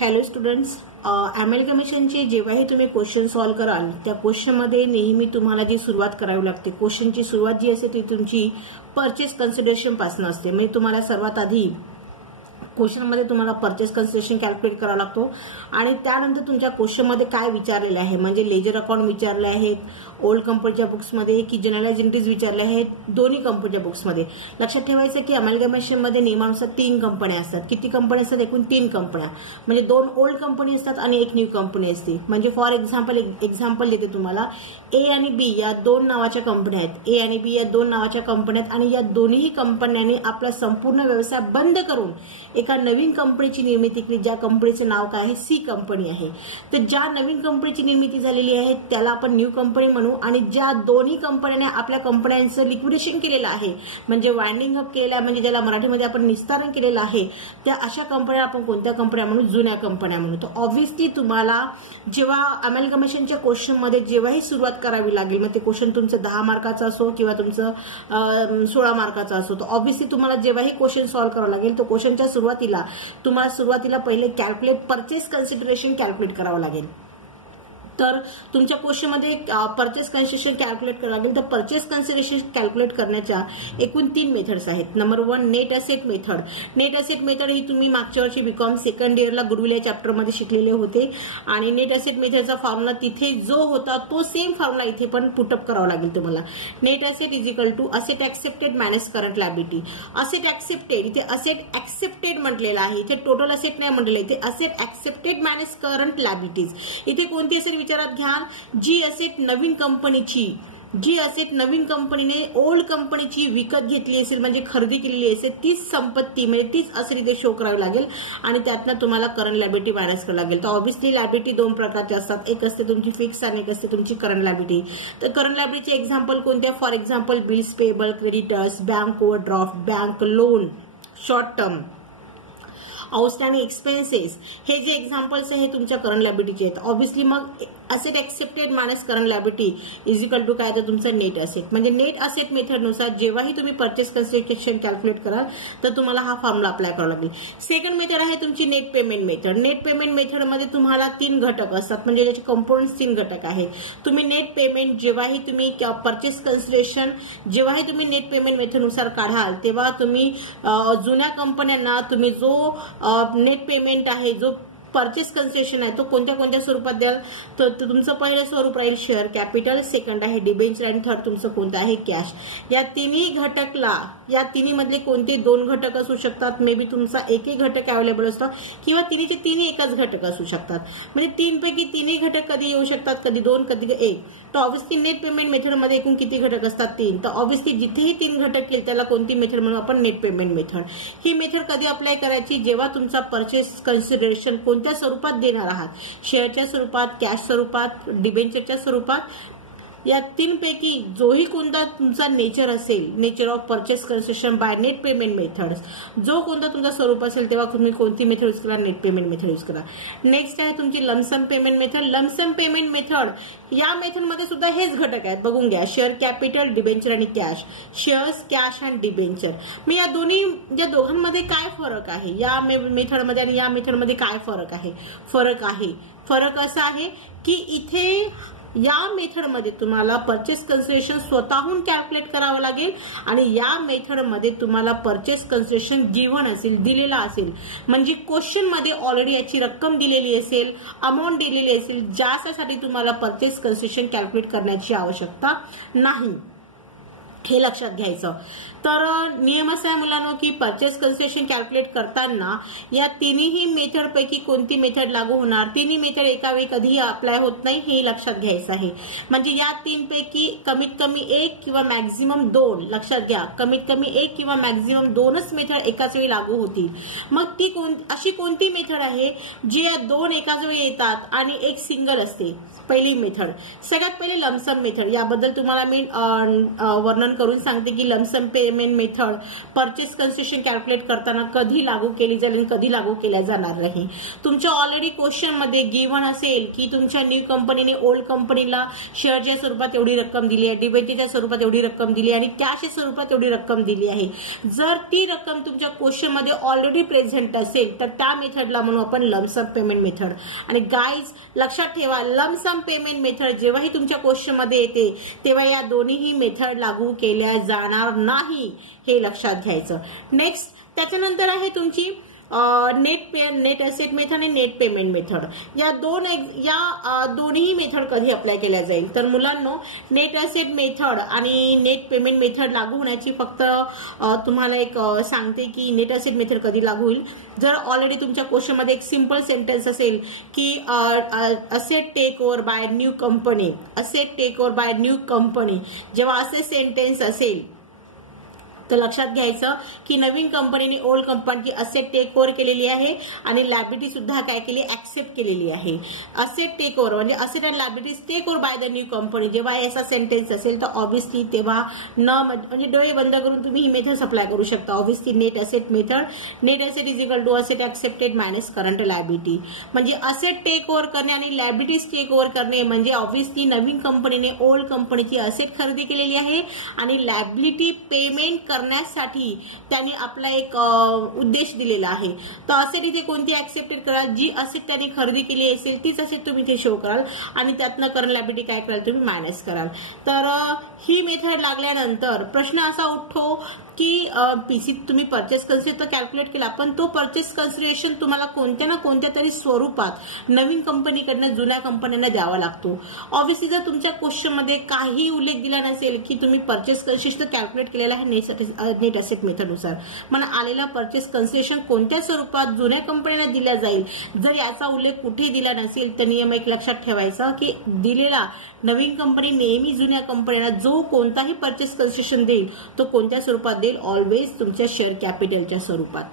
Hello students, अमेलगमेशनचे जेव्हाही तुम्ही question solve कराल त्या क्वेश्चनमध्ये नेहमी तुम्हाला जी सुरुवात करावी लागते, क्वेश्चनची सुरुवात जी असते ती तुमची परचेस कन्सिडरेशन पासून असते. म्हणजे तुम्हाला सर्वात आधी क्वेश्चनमध्ये तुम्हाला परचेस कन्सिडरेशन कॅल्क्युलेट करावा लागतो आणि त्यानंतर तुमच्या क्वेश्चनमध्ये काय विचारलेले आहे, म्हणजे लेजर अकाउंट विचारले आहेत ओल्ड कंपनीच्या बुक्समध्ये की जनरलाइज एंट्रीज विचारले आहेत दोन्ही कंपनीच्या बुक्समध्ये. लक्षात ठेवायचं की अमेलगमेशनमध्ये नियमानुसार 3 कंपन्या असतात. किती कंपन्या असतात? एकूण 3 कंपन्या, म्हणजे 2 ओल्ड कंपनी असतात आणि 1 न्यू कंपनी असते. म्हणजे फॉर एक्झाम्पल देते तुम्हाला, ए आणि बी या 2 नावाच्या कंपन्या आहेत. ए आणि बी या 2 नावाच्या कंपन्या आहेत आणि या दोन्ही कंपन्यांनी आपला संपूर्ण व्यवसाय बंद करून एका नवीन कंपनीची निर्मिती केली, ज्या कंपनीचे नाव काय आहे? सी कंपनी आहे. तर ज्या नवीन कंपनीची निर्मिती झालेली आहे त्याला आपण न्यू कंपनी म्हणू आणि ज्या दोन्ही कंपन्यांनी आपल्या कंपन्यांचं लिक्विडेशन केलेलं आहे, म्हणजे वाइंडिंग अप केलेलं आहे, म्हणजे ज्याला मराठीमध्ये आपण निस्तारण केलेलं आहे, त्या अशा कंपन्या आपण कोणत्या कंपन्या म्हणू? जुन्या कंपन्या म्हणू. तर ऑब्व्हियसली तुम्हाला जेव्हा अमेलगमेशनच्या क्वेश्चनमध्ये जेव्हाही सुरुवात करावी लागेल, मग ते क्वेश्चन तुमचं 10 मार्काचं असो किंवा तुमचं 16 मार्काचं असो, तर ऑब्व्हियसली तुम्हाला जेव्हाही क्वेश्चन सॉल्व्ह करावा लागेल तो क्वेश्चनच्या सुरुवातीला पहिले परचेस कन्सिडरेशन कॅल्क्युलेट करावं लागेल. तर तुमच्या क्वेश्चनमध्ये परचेस कन्सिडरेशन कॅल्क्युलेट करावं लागेल. तर परचेस कन्सिडरेशन कॅल्क्युलेट करण्याच्या एकूण 3 मेथड्स आहेत. Number 1 net asset method. Net asset method ही तुम्ही मागच्या वर्षी बीकॉम सेकंड इयरला गुडविल या चॅप्टरमध्ये शिकलेले होते आणि नेट असेट मेथडचा फॉर्म्युला तिथे जो होता तो सेम फॉर्म्युला इथे पण पुटअप करावा लागेल तुम्हाला. Net asset is equal to asset accepted minus current liability. Asset accepted, इथे असेट ऍक्सेप्टेड म्हटलेलं आहे, इथे टोटल असेट नाही म्हटलेलं, इथे asset accepted minus current liabilities. इथे कोणती असेट विचारात घ्या? जी असेट नवीन कंपनीने ओल्ड कंपनीची विकत घेतली असेल, म्हणजे खरेदी केलेली असेल, तीच संपत्ती म्हणजे तीच असेल इथे शो करावी लागेल आणि त्यातनं तुम्हाला करंट लायबिलिटी मायनस करावी लागेल. तर ऑब्व्हियसली लायबिलिटी 2 प्रकारचे असतात, एक असते तुमची फिक्स आणि एक असते तुमची करंट लायबिलिटी. तर करंट लायबिलिटीचे एक्झाम्पल कोणत्या? For example bills payable, creditors, bank overdraft, bank loan, short term, outstanding expenses. हे जे एक्झाम्पल्स आहे तुमच्या करंट लायबिलिटीचे आहेत. ऑब्व्हियसली मग asset accepted minus current liability is equal to काय? तर तुमचं नेट असेट. म्हणजे नेट असेट मेथडनुसार जेव्हाही तुम्ही परचेस कन्सिडरेशन कॅल्क्युलेट कराल तर तुम्हाला हा फॉर्म्युला अप्लाय करावा लागेल. सेकंड मेथड आहे तुमची net payment method. Net payment मेथडमध्ये तुम्हाला 3 घटक असतात, म्हणजे त्याचे कंपोनंट्स 3 घटक आहेत. तुम्ही नेट पेमेंट जेव्हाही तुम्ही परचेस कन्सिडरेशन जेव्हाही तुम्ही नेट पेमेंट मेथडनुसार काढाल तेव्हा तुम्ही जुन्या कंपन्यांना तुम्ही जो नेट पेमेंट आहे, जो परचेस कन्सेशन आहे तो कोणत्या कोणत्या स्वरूपात द्याल? तर तुमचं पहिलं स्वरूप राहील शेअर कॅपिटल, सेकंड आहे डिबेंचर आणि थर्ड तुमचं कोणतं आहे? कॅश. या तिन्ही मधले कोणते 2 घटक असू शकतात. मे बी तुमचा एकही घटक अवेलेबल असतो किंवा तिन्हीचे तिन्ही एकच घटक असू शकतात. म्हणजे 3 पैकी 3 घटक कधी येऊ शकतात, कधी 2, कधी 1. तर ऑब्व्हियसली नेट पेमेंट मेथडमध्ये एकूण किती घटक असतात? 3. तर ऑब्व्हियसली जिथेही 3 घटक येईल त्याला कोणती मेथड म्हणून आपण? Net payment method. ही मेथड कधी अप्लाय करायची? जेव्हा तुमचा परचेस कन्सिडरेशन कोणत्या स्वरूपात देणार आहात? शेअरच्या स्वरूपात, कॅश स्वरूपात, डिबेंचरच्या स्वरूपात. या 3 पैकी जोही कोणता तुमचा नेचर असेल, nature of purchase consideration by net payment method, जो कोणता तुमचा स्वरूप असेल तेव्हा तुम्ही कोणती मेथड यूज करा? नेट पेमेंट मेथड यूज करा. नेक्स्ट आहे तुमची lump sum payment method. Lump sum payment method या मेथडमध्ये सुद्धा हेच घटक आहेत, बघून घ्या. शेअर कॅपिटल, डिबेंचर आणि कॅश. शेअर्स, कॅश आणि डिबेंचर. मग या दोघांमध्ये काय फरक आहे? या मेथडमध्ये आणि या मेथडमध्ये काय फरक आहे? फरक असा आहे की इथे या मेथडमध्ये तुम्हाला परचेस कन्सिडरेशन स्वतःहून कॅल्क्युलेट करावं लागेल आणि या मेथडमध्ये तुम्हाला परचेस कन्सिडरेशन गिव्हन असेल, दिलेला असेल, म्हणजे क्वेश्चन मध्ये ऑलरेडी याची रक्कम दिलेली असेल, अमाऊंट दिलेली असेल, ज्यासाठी तुम्हाला परचेस कन्सिडरेशन कॅल्क्युलेट करण्याची आवश्यकता नाही. हे लक्षात घ्यायचं. तर नियम असा आहे मुलांनो की परचेस कन्सिडरेशन कॅल्क्युलेट करताना या तिन्ही मेथड पैकी कोणती मेथड लागू होणार? तिन्ही मेथड एका वेळी कधीही अप्लाय होत नाही, हे लक्षात घ्यायचं आहे. म्हणजे या 3 पैकी कमीत कमी 1 किंवा मॅक्झिमम 2, लक्षात घ्या, कमीत कमी 1 किंवा मॅक्झिमम 2च मेथड एकाच वेळी लागू होतील. मग ती अशी कोणती मेथड आहे जी या 2 एकाच वेळी येतात आणि 1 सिंगल असते? पहिली मेथड, सगळ्यात पहिले लमसम मेथड. याबद्दल तुम्हाला मी वर्णन वर्णन करून सांगते की lump sum payment method purchase concession calculate करताना कधी लागू केली जाईल आणि कधी लागू केल्या जाणार नाही. तुमच्या ऑलरेडी क्वेश्चन मध्ये गिव्हन असेल की तुमच्या न्यू कंपनीने ओल्ड कंपनीला शेअरच्या स्वरूपात एवढी रक्कम दिली आहे, डिबेंचरच्या स्वरूपात एवढी रक्कम दिली आणि कॅशच्या स्वरूपात एवढी रक्कम दिली आहे. जर ती रक्कम तुमच्या क्वेश्चन मध्ये ऑलरेडी प्रेझेंट असेल तर त्या मेथडला म्हणू आपण लमसम पेमेंट मेथड. आणि गाईज लक्षात ठेवा, लमसम पेमेंट मेथड जेव्हाही तुमच्या क्वेश्चन मध्ये येते तेव्हा या दोन्हीही मेथड लागू केल्या जाणार नाही, हे लक्षात घ्यायचं. नेक्स्ट त्याच्यानंतर आहे तुमची नेट असेट मेथड आणि नेट पेमेंट मेथड. या दोन्ही मेथड कधी अप्लाय केल्या जाईल तर मुलांनो, नेट असेट मेथड आणि नेट पेमेंट मेथड लागू होण्याची फक्त तुम्हाला एक सांगते की नेट असेट मेथड कधी लागू होईल जर ऑलरेडी तुमच्या क्वेश्चन मध्ये एक सिंपल सेंटेन्स असेल की asset take over by new company, asset take over by new company. जेव्हा असे सेंटेन्स असेल तर लक्षात घ्यायचं की नवीन कंपनीने ओल्ड कंपनीची असेट टेक ओव्हर केलेली आहे आणि लायबिलिटी सुद्धा काय केली, ऍक्सेप्ट केलेली आहे. असेट टेक ओव्हर म्हणजे asset and liabilities take over by the new company. जेव्हा असा सेंटेन्स असेल तर ऑब्व्हियसली तेव्हा म्हणजे डोळे बंद करून तुम्ही ही मेथड अप्लाय करू शकता. Obviously net asset method, net asset is equal to asset accepted minus current liability. म्हणजे असेट टेक ओव्हर करणे आणि लायबिलिटीज टेक ओव्हर करणे म्हणजे ऑब्व्हियसली नवीन कंपनीने ओल्ड कंपनीची असेट खरेदी केलेली आहे आणि लायबिलिटी पेमेंट करण्यासाठी त्यांनी आपला एक उद्देश दिलेला आहे. तर असेट इथे कोणती ऍक्सेप्टेड कराल, जी असेट त्यांनी खरेदी केली असेल तीच असेट तुम्ही इथे शो कराल आणि त्यातनं करंट लायबिलिटी काय कराल तुम्ही मायनस कराल. तर ही मेथड लागल्यानंतर प्रश्न असा उठतो की पीसी तुम्ही परचेस कन्सिडरेशन तर कॅल्क्युलेट केला, पण तो परचेस कन्सिडरेशन तुम्हाला कोणत्या ना कोणत्या तरी स्वरूपात नवीन कंपनीकडनं जुन्या कंपन्यांना द्यावा लागतो. ऑब्व्हियसली जर तुमच्या क्वेश्चन मध्ये काही उल्लेख दिला नसेल की तुम्ही परचेस कन्सिडरेशन कॅल्क्युलेट केलेला आहे नेट असेट मेथडनुसार, मला आलेला परचेस कन्सिडरेशन कोणत्या स्वरूपात जुन्या कंपन्यांना दिला जाईल, जर याचा उल्लेख कुठे दिला नसेल तर नियम एक लक्षात ठेवायचा की दिलेला नवीन कंपनी नेहमी जुन्या कंपन्यांना जो कोणताही परचेस कन्सिडरेशन देईल तो कोणत्या स्वरूपात देईल, ऑलवेज तुमच्या शेअर कॅपिटलच्या स्वरूपात.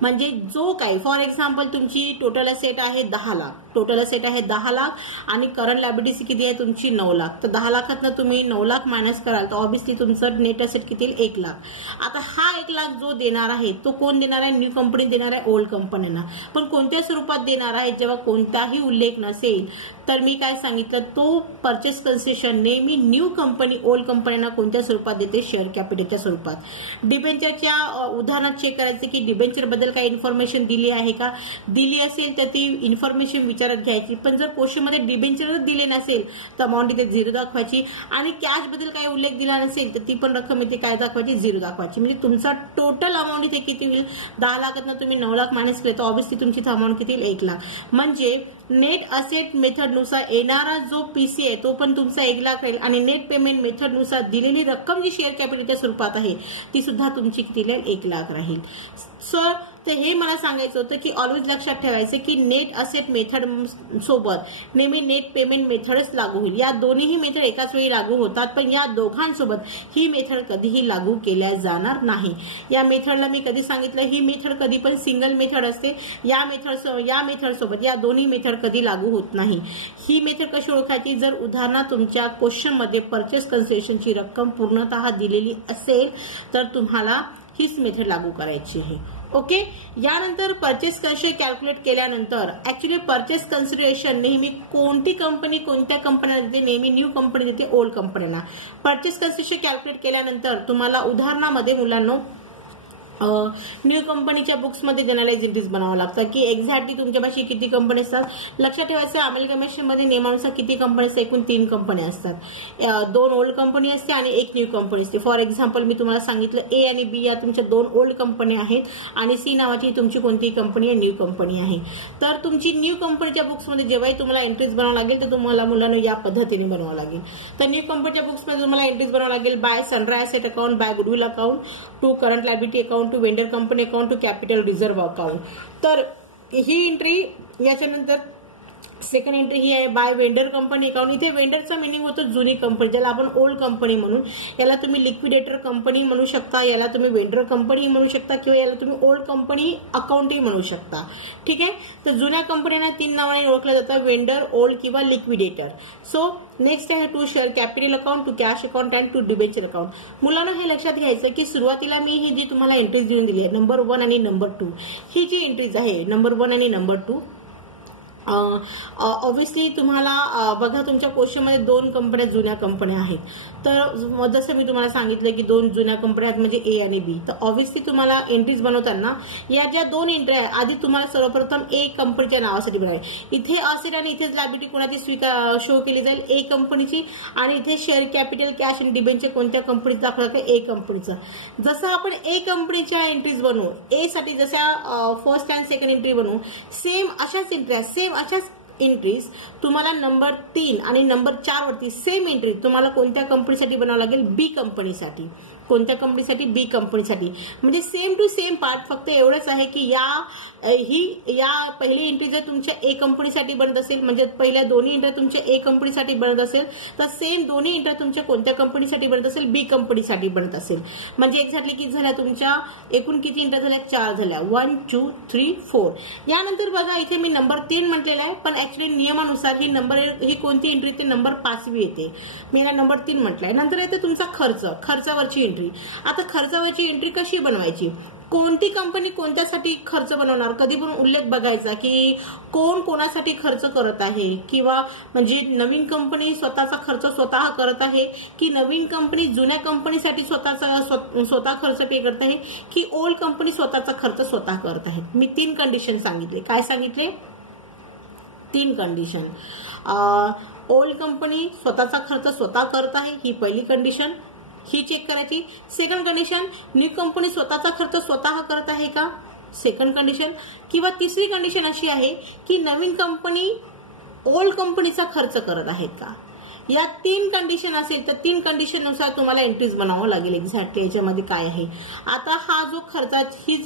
म्हणजे जो काही फॉर एक्झाम्पल तुमची टोटल असेट आहे 10 लाख, टोटल असेट आहे 10 लाख आणि करंट लायबिलिटी किती आहे तुमची 9 लाख. तर 10 लाखातनं तुम्ही 9 लाख मायनस कराल तर ऑब्व्हियसली तुमचं नेट असेट किती 1 लाख. आता हा 1 लाख जो देणार आहे तो कोण देणार आहे, न्यू कंपनी देणार आहे ओल्ड कंपन्यांना. पण कोणत्या स्वरूपात देणार आहे, जेव्हा कोणताही उल्लेख नसेल तर मी काय सांगितलं, तो परचेस कन्सेशन नेहमी न्यू कंपनी ओल्ड कंपन्यांना कोणत्या स्वरूपात देते, शेअर कॅपिटलच्या स्वरूपात. डिबेंचरच्या उदाहरणात चेक करायचे की डिबेंचर बद्दल काही इन्फॉर्मेशन दिली आहे का, दिली असेल तर ती इन्फॉर्मेशन विचारत घ्यायची. पण जर क्वेश्चन मध्ये डिबेंचर दिले नसेल तर अमाऊंट इथे 0 दाखवायची आणि कॅश बद्दल काही उल्लेख दिला नसेल तर ती पण रक्कम इथे काय दाखवायची, 0 दाखवायची. म्हणजे तुमचा टोटल अमाऊंट इथे किती होईल, 10 लाखातनं तुम्ही 9 लाख मायनस केले तर ऑब्व्हियसली तुमची अमाऊंट किती येईल 1 लाख. म्हणजे नेट असेट मेथडनुसार येणारा जो पीसी आहे तो पण तुमचा 1 लाख राहील आणि नेट पेमेंट मेथडनुसार दिलेली रक्कम जी शेअर कॅपिटलच्या स्वरूपात आहे ती सुद्धा तुमची किती राहील, 1 लाख राहील. सर तर हे मला सांगायचं होतं की ऑलवेज लक्षात ठेवायचं की नेट असेट मेथड सोबत नेहमी नेट पेमेंट मेथडच लागू होईल. या दोन्हीही मेथड एकाच वेळी लागू होतात, पण या दोघांसोबत ही मेथड कधीही लागू केल्या जाणार नाही. या मेथडला मी कधी सांगितलं, ही मेथड कधी पण सिंगल मेथड असते. या मेथड सोबत या दोन्ही मेथड कधी लागू होत नाही. ही मेथड कशी ओळखायची, जर उदाहरणार्थ तुमच्या क्वेश्चन मध्ये परचेस कन्सिडरेशनची रक्कम पूर्णतः दिलेली असेल तर तुम्हाला हीच मेथड लागू करायची आहे. ओके. यानंतर परचेस कन्सिडरेशन कॅल्क्युलेट केल्यानंतर ऍक्च्युली परचेस कन्सिडरेशन नेहमी कोणती कंपनी कोणत्या कंपन्यांना देते, नेहमी न्यू कंपनी देते ओल्ड कंपन्यांना. परचेस कन्सिडरेशन कॅल्क्युलेट केल्यानंतर तुम्हाला उदाहरणामध्ये मुलांनो न्यू कंपनीच्या बुक्समध्ये जर्नलाइज एंट्रीज बनावं लागतं की एक्झॅक्टली तुमच्यापाशी किती कंपनी असतात. लक्षात ठेवायचं अमेरिकन मध्ये नियमानुसार किती कंपनी असतात, एकूण 3 कंपन्या असतात. 2 ओल्ड कंपनी असते आणि 1 न्यू कंपनी असते. फॉर एक्झाम्पल मी तुम्हाला सांगितलं ए आणि बी या तुमच्या 2 ओल्ड कंपनी आहेत आणि सी नावाची तुमची कोणती कंपनी आहे, न्यू कंपनी आहे. तर तुमची न्यू कंपनीच्या बुक्समध्ये जेव्हाही तुम्हाला एंट्रीज बनावं लागेल तर तुम्हाला मुलांना या पद्धतीने बनवावं लागेल. तर न्यू कंपनीच्या बुक्समध्ये तुम्हाला एंट्रीज बनावं लागेल by Sunrise asset account, by goodwill account, to current liability account, to vendor company account, to capital reserve account. तर ही एंट्री याच्यानंतर सेकंड एंट्री ही आहे बाय वेंडर कंपनी अकाउंट. इथे वेंडरचा मिनिंग होतो जुनी कंपनी, ज्याला आपण ओल्ड कंपनी म्हणून. याला तुम्ही लिक्विडेटर कंपनी म्हणू शकता, याला तुम्ही वेंडर कंपनी म्हणू शकता, किंवा याला तुम्ही ओल्ड कंपनी अकाउंटही म्हणू शकता. ठीक आहे. तर जुन्या कंपन्यांना 3 नावाने ओळखलं जातं, वेंडर, ओल्ड किंवा लिक्विडेटर. सो नेक्स्ट आहे to share capital account, to cash account and to debenture account. मुलांना हे लक्षात घ्यायचं की सुरुवातीला मी ही जी तुम्हाला एंट्रीज देऊन दिली आहे, नंबर 1 आणि नंबर 2, ही जी एंट्रीज आहे नंबर 1 आणि नंबर 2, ऑब्व्हियसली तुम्हाला बघा तुमच्या क्वेश्चनमध्ये 2 कंपन्या जुन्या कंपन्या आहेत. तर जसं मी तुम्हाला सांगितलं की 2 जुन्या कंपन्या आहेत म्हणजे ए आणि बी. तर ऑब्व्हियसली तुम्हाला एंट्रीज बनवताना या ज्या 2 एंट्री आहेत, आधी तुम्हाला सर्वप्रथम ए कंपनीच्या नावासाठी बनवायची. इथे असेल आणि इथेच लायबिलिटी कोणाची शो केली जाईल, ए कंपनीची. आणि इथे शेअर कॅपिटल, कॅश आणि डिबेंचर कोणत्या कंपनीचं दाखवलं तर ए कंपनीचं. जसं आपण ए कंपनीच्या एंट्रीज बनवू, ए साठी जशा फर्स्ट अँड सेकंड एंट्री बनवू, सेम अशाच एंट्री, सेम अशाच एंट्रीज तुम्हाला नंबर 3 आणि नंबर 4 वरती सेम एंट्री तुम्हाला कोणत्या कंपनीसाठी बनावं लागेल, बी कंपनीसाठी. कोणत्या कंपनीसाठी, बी कंपनीसाठी. म्हणजे सेम टू सेम पार्ट, फक्त एवढंच आहे की या पहिली एंट्री जर तुमच्या ए कंपनीसाठी बनत असेल, म्हणजे पहिल्या दोन्ही एंट्री तुमच्या ए कंपनीसाठी बनत असेल, तर सेम दोन्ही एंट्री तुमच्या कोणत्या कंपनीसाठी बनत असेल, बी कंपनीसाठी बनत असेल. म्हणजे एक्झॅक्टली किती झाल्या तुमच्या, एकूण किती एंट्री झाल्या, 4 झाल्या. 1 2 3 4. यानंतर बघा इथे मी नंबर 3 म्हटलेला आहे, पण ऍक्च्युली नियमानुसार ही कोणती एंट्री येते, नंबर 5वी येते. मी याला नंबर 3 म्हटलंय. नंतर येते तुमचा खर्चावरची एंट्री. आता खर्चावरची एंट्री कशी बनवायची, कोणती कंपनी कोणत्यासाठी खर्च बनवणार, कधी पण उल्लेख बघायचा की कोण कोणासाठी खर्च करत आहे, किंवा म्हणजे नवीन कंपनी स्वतःचा खर्च स्वतः करत आहे, की नवीन कंपनी जुन्या कंपनीसाठी स्वतः खर्च पे करत आहे, की ओल्ड कंपनी स्वतःचा खर्च स्वतः करत आहे. मी 3 कंडिशन सांगितले. काय सांगितले, 3 कंडिशन. ओल्ड कंपनी स्वतःचा खर्च स्वतः करत आहे, ही पहिली कंडिशन, ही चेक करायची. सेकंड कंडिशन, न्यू कंपनी स्वतःचा खर्च स्वतः करत आहे का, सेकंड कंडिशन. किंवा तिसरी कंडिशन अशी आहे की नवीन कंपनी ओल्ड कंपनीचा खर्च करत आहेत का. या 3 कंडिशन असेल तर 3 कंडिशन नुसार तुम्हाला एंट्रीज बनावं लागेल. एक्झॅक्टली याच्यामध्ये काय आहे. आता हा जो खर्चाची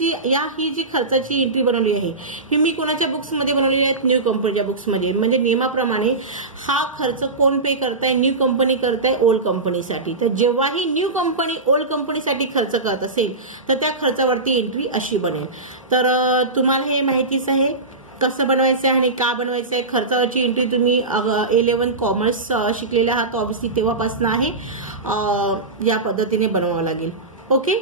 ही जी खर्चाची एंट्री बनवली आहे, ही मी कोणाच्या बुक्समध्ये बनवलेली आहे, न्यू कंपनीच्या बुक्समध्ये. म्हणजे नियमाप्रमाणे हा खर्च कोण पे करताय, न्यू कंपनी करताय ओल्ड कंपनीसाठी. तर जेव्हाही न्यू कंपनी ओल्ड कंपनीसाठी खर्च करत असेल तर त्या खर्चावरती एंट्री अशी बनेल. तर तुम्हाला हे माहितीच आहे कसं बनवायचं आहे आणि का बनवायचं आहे. खर्चावरची एंट्री तुम्ही 11 कॉमर्स शिकलेला आहात, ऑब्व्हियसली तेव्हापासून आहे. या पद्धतीने बनवावं लागेल. ओके.